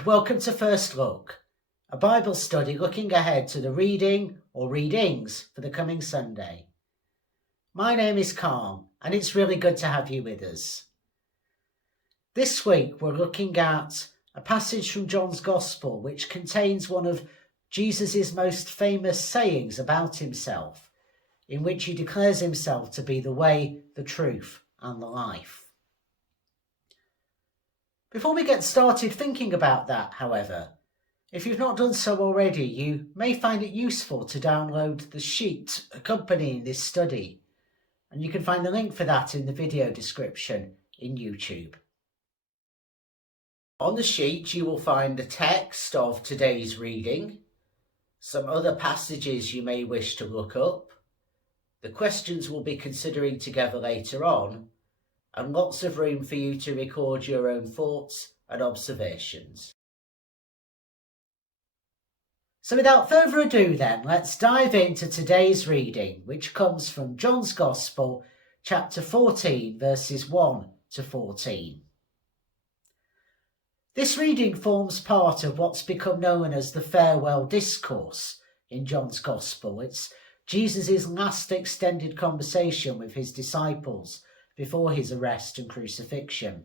and welcome to First Look, a Bible study looking ahead to the reading or readings for the coming Sunday. My name is Carl, and it's really good to have you with us. This week we're looking at a passage from John's Gospel which contains one of Jesus' most famous sayings about himself, in which he declares himself to be the way, the truth, and the life. Before we get started thinking about that, however, if you've not done so already, you may find it useful to download the sheet accompanying this study, and you can find the link for that in the video description in YouTube. On the sheet you will find the text of today's reading, some other passages you may wish to look up, the questions we'll be considering together later on, and lots of room for you to record your own thoughts and observations. So without further ado then, let's dive into today's reading, which comes from John's Gospel, chapter 14, verses 1 to 14. This reading forms part of what's become known as the farewell discourse in John's Gospel. It's Jesus' last extended conversation with his disciples before his arrest and crucifixion.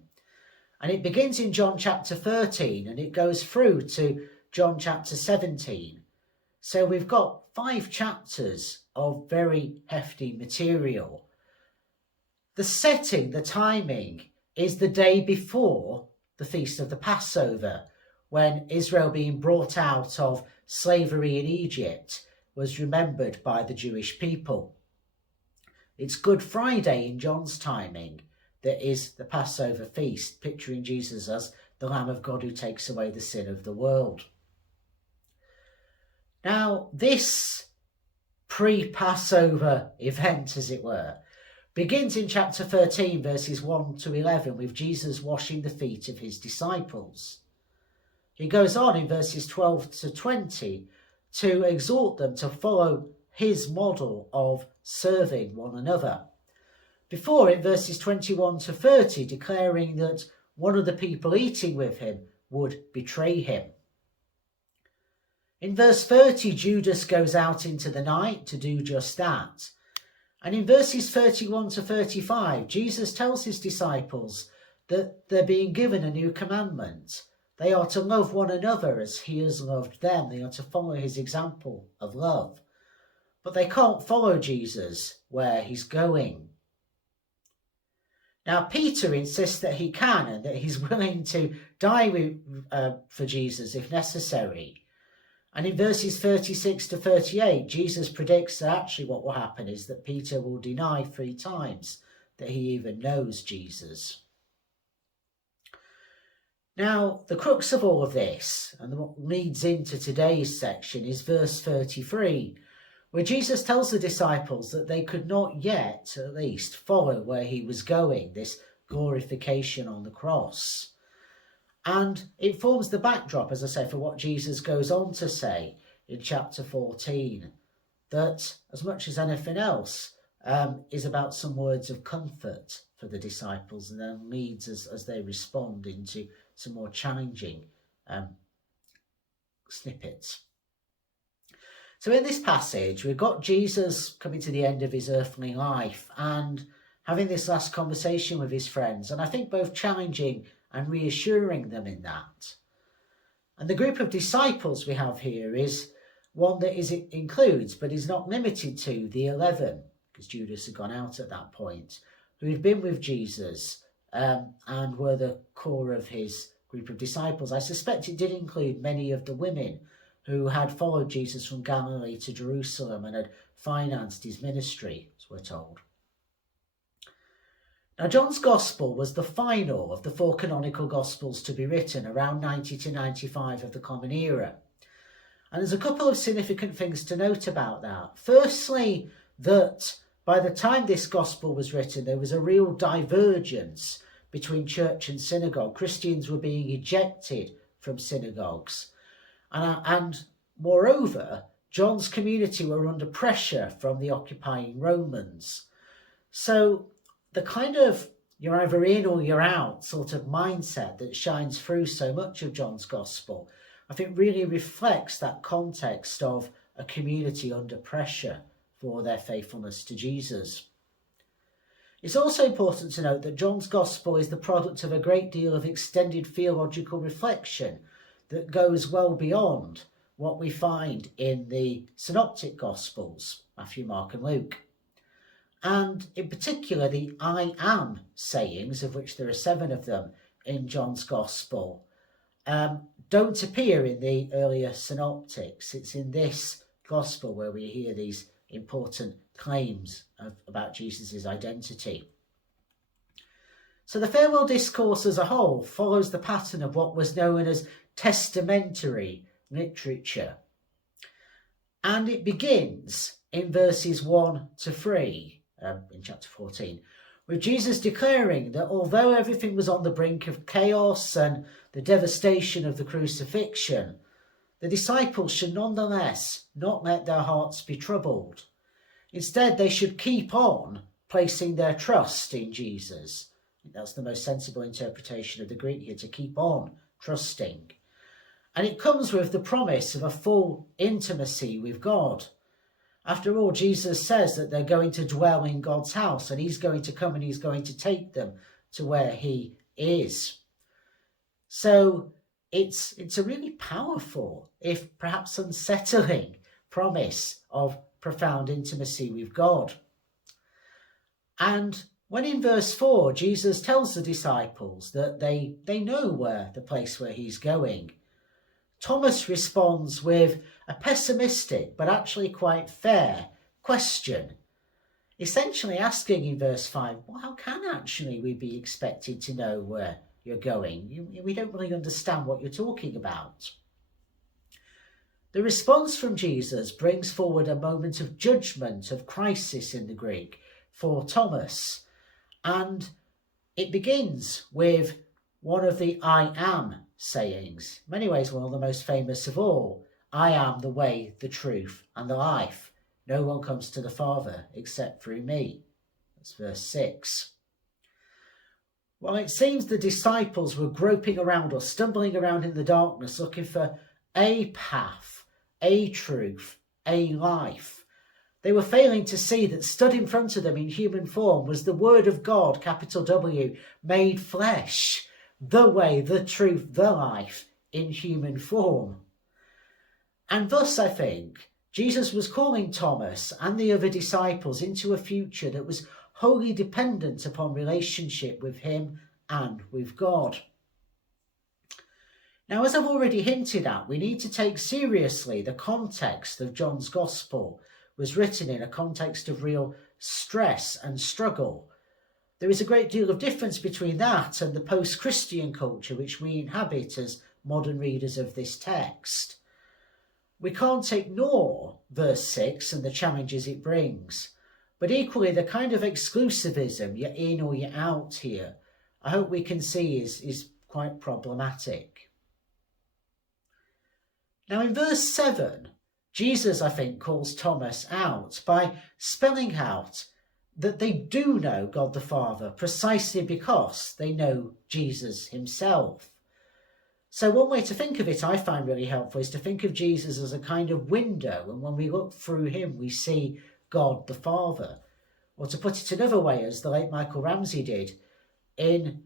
And it begins in John chapter 13 and it goes through to John chapter 17. So we've got 5 chapters of very hefty material. The setting, the timing, is the day before the Feast of the Passover, when Israel being brought out of slavery in Egypt was remembered by the Jewish people. It's Good Friday in John's timing that is the Passover feast, picturing Jesus as the Lamb of God who takes away the sin of the world. Now, this pre-Passover event, as it were, begins in chapter 13, verses 1 to 11, with Jesus washing the feet of his disciples. He goes on in verses 12 to 20 to exhort them to follow his model of serving one another. Before, in verses 21 to 30, declaring that one of the people eating with him would betray him. In verse 30, Judas goes out into the night to do just that. And in verses 31 to 35, Jesus tells his disciples that they're being given a new commandment. They are to love one another as he has loved them. They are to follow his example of love. But they can't follow Jesus where he's going. Now, Peter insists that he can and that he's willing to die for Jesus if necessary. And in verses 36 to 38, Jesus predicts that actually what will happen is that Peter will deny 3 times that he even knows Jesus. Now, the crux of all of this, and what leads into today's section, is verse 33, where Jesus tells the disciples that they could not yet, at least, follow where he was going, this glorification on the cross. And it forms the backdrop, as I say, for what Jesus goes on to say in chapter 14, that as much as anything else is about some words of comfort for the disciples, and then leads as they respond into some more challenging snippets. So in this passage, we've got Jesus coming to the end of his earthly life and having this last conversation with his friends, and I think both challenging and reassuring them in that. And the group of disciples we have here is one that includes, but is not limited to, the 11, because Judas had gone out at that point, who had been with Jesus and were the core of his group of disciples. I suspect it did include many of the women who had followed Jesus from Galilee to Jerusalem and had financed his ministry, as we're told. Now, John's Gospel was the final of the 4 canonical Gospels to be written around 90 to 95 of the Common Era. And there's a couple of significant things to note about that. Firstly, that by the time this Gospel was written, there was a real divergence between church and synagogue. Christians were being ejected from synagogues. And moreover, John's community were under pressure from the occupying Romans. So the kind of you're either in or you're out sort of mindset that shines through so much of John's Gospel, I think really reflects that context of a community under pressure for their faithfulness to Jesus. It's also important to note that John's Gospel is the product of a great deal of extended theological reflection that goes well beyond what we find in the Synoptic Gospels, Matthew, Mark and Luke. And in particular, the I am sayings, of which there are 7 of them in John's Gospel, don't appear in the earlier synoptics. It's in this Gospel where we hear these important claims about Jesus' identity. So the farewell discourse as a whole follows the pattern of what was known as testamentary literature. And it begins in verses 1 to 3 in chapter 14, with Jesus declaring that although everything was on the brink of chaos and the devastation of the crucifixion, the disciples should nonetheless not let their hearts be troubled. Instead, they should keep on placing their trust in Jesus. That's the most sensible interpretation of the Greek here, to keep on trusting. And it comes with the promise of a full intimacy with God. After all, Jesus says that they're going to dwell in God's house, and he's going to come and he's going to take them to where he is. So it's a really powerful, if perhaps unsettling, promise of profound intimacy with God. And when in verse 4, Jesus tells the disciples that they know where the place where he's going, Thomas responds with a pessimistic but actually quite fair question, essentially asking in verse 5, well, how can actually we be expected to know where you're going? We don't really understand what you're talking about. The response from Jesus brings forward a moment of judgment, of crisis in the Greek, for Thomas. And it begins with one of the I am sayings. In many ways, one of the most famous of all. I am the way, the truth, and the life. No one comes to the Father except through me. That's verse 6. Well, it seems the disciples were groping around or stumbling around in the darkness looking for a path, a truth, a life. They were failing to see that stood in front of them in human form was the Word of God, capital W, made flesh, the way, the truth, the life in human form. And thus, I think, Jesus was calling Thomas and the other disciples into a future that was wholly dependent upon relationship with him and with God. Now, as I've already hinted at, we need to take seriously the context of John's Gospel was written in a context of real stress and struggle. There is a great deal of difference between that and the post-Christian culture which we inhabit as modern readers of this text. We can't ignore verse 6 and the challenges it brings, but equally the kind of exclusivism, you're in or you're out here, I hope we can see is quite problematic. Now in verse 7, Jesus, I think, calls Thomas out by spelling out that they do know God the Father precisely because they know Jesus himself. So one way to think of it I find really helpful is to think of Jesus as a kind of window, and when we look through him we see God the Father. Or to put it another way, as the late Michael Ramsey did, in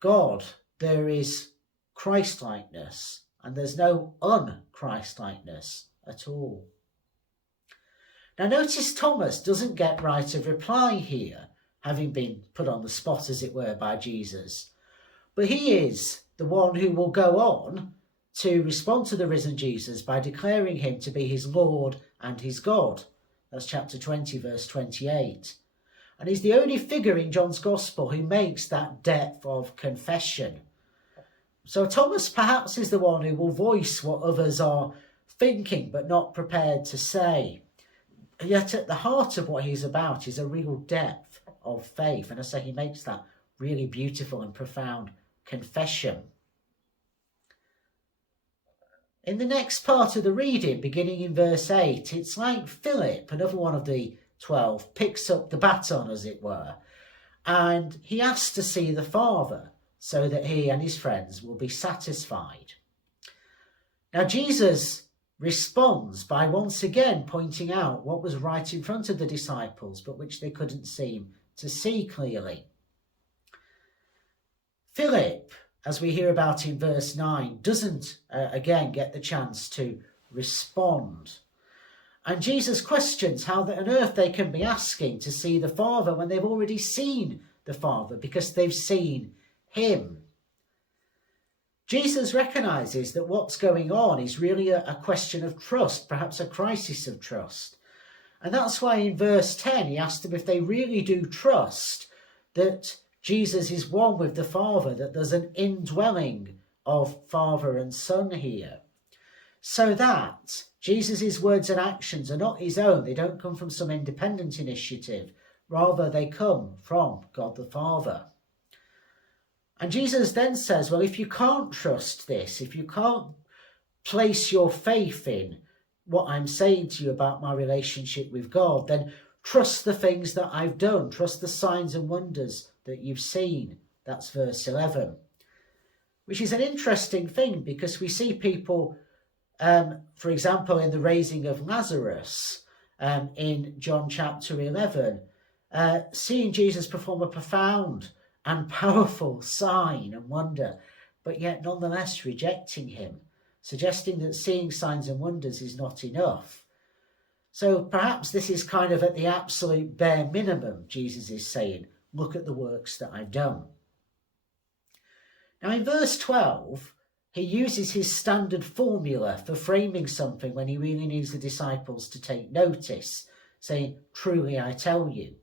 God there is Christ-likeness and there's no un-Christ-likeness at all. Now notice Thomas doesn't get right of reply here, having been put on the spot as it were by Jesus, but he is the one who will go on to respond to the risen Jesus by declaring him to be his Lord and his God. That's chapter 20 verse 28. And he's the only figure in John's Gospel who makes that depth of confession. So Thomas perhaps is the one who will voice what others are thinking but not prepared to say. Yet at the heart of what he's about is a real depth of faith. And I say he makes that really beautiful and profound confession. In the next part of the reading, beginning in verse 8, it's like Philip, another one of the 12, picks up the baton, as it were, and he asks to see the Father so that he and his friends will be satisfied. Now Jesus responds by once again pointing out what was right in front of the disciples, but which they couldn't seem to see clearly. Philip, as we hear about in verse 9, doesn't again get the chance to respond. And Jesus questions how on earth they can be asking to see the Father when they've already seen the Father, because they've seen him. Jesus recognises that what's going on is really a question of trust, perhaps a crisis of trust. And that's why in verse 10 he asked them if they really do trust that Jesus is one with the Father, that there's an indwelling of Father and Son here. So that Jesus' words and actions are not his own. They don't come from some independent initiative. Rather, they come from God the Father. And Jesus then says, well, if you can't trust this, if you can't place your faith in what I'm saying to you about my relationship with God, then trust the things that I've done. Trust the signs and wonders that you've seen. That's verse 11. Which is an interesting thing, because we see people, for example, in the raising of Lazarus in John chapter 11, seeing Jesus perform a profound and powerful sign and wonder, but yet nonetheless rejecting him, suggesting that seeing signs and wonders is not enough. So perhaps this is kind of at the absolute bare minimum. Jesus is saying, look at the works that I've done. Now in verse 12, he uses his standard formula for framing something when he really needs the disciples to take notice, saying, truly I tell you.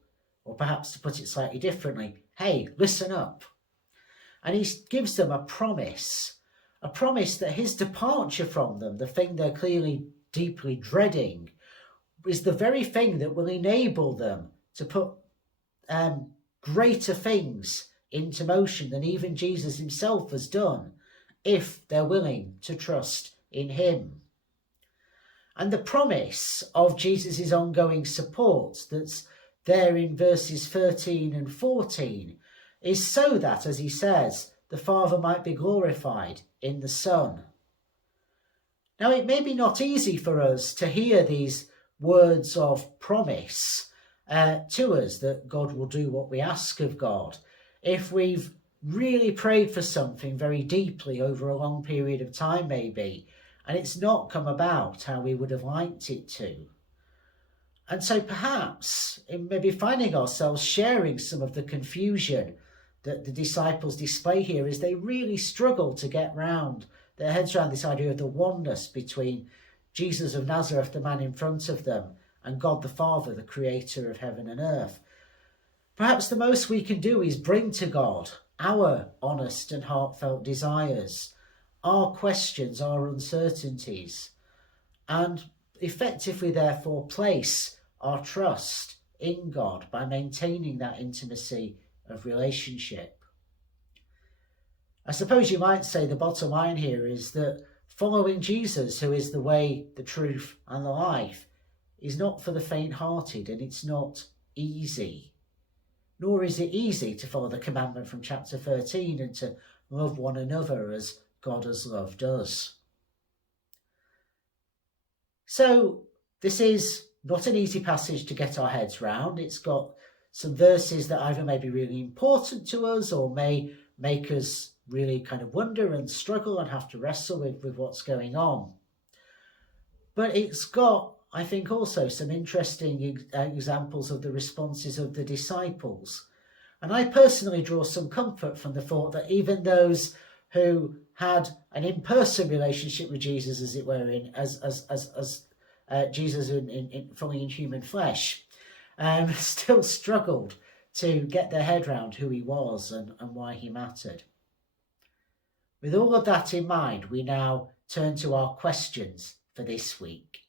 Or perhaps to put it slightly differently, hey, listen up. And he gives them a promise that his departure from them, the thing they're clearly deeply dreading, is the very thing that will enable them to put greater things into motion than even Jesus himself has done, if they're willing to trust in him. And the promise of Jesus' ongoing support that's there in verses 13 and 14 is so that, as he says, the Father might be glorified in the Son. Now, it may be not easy for us to hear these words of promise to us, that God will do what we ask of God, if we've really prayed for something very deeply over a long period of time maybe, and it's not come about how we would have liked it to. And so perhaps in maybe finding ourselves sharing some of the confusion that the disciples display here as they really struggle to get their heads around this idea of the oneness between Jesus of Nazareth, the man in front of them, and God the Father, the creator of heaven and earth. Perhaps the most we can do is bring to God our honest and heartfelt desires, our questions, our uncertainties, and effectively therefore place our trust in God by maintaining that intimacy of relationship. I suppose you might say the bottom line here is that following Jesus, who is the way, the truth and the life, is not for the faint-hearted, and it's not easy. Nor is it easy to follow the commandment from chapter 13 and to love one another as God has loved us. So this is not an easy passage to get our heads round. It's got some verses that either may be really important to us or may make us really kind of wonder and struggle and have to wrestle with what's going on. But it's got, I think, also some interesting examples of the responses of the disciples. And I personally draw some comfort from the thought that even those who had an in-person relationship with Jesus, as it were, as Jesus fully in human flesh, still struggled to get their head around who he was and why he mattered. With all of that in mind, we now turn to our questions for this week.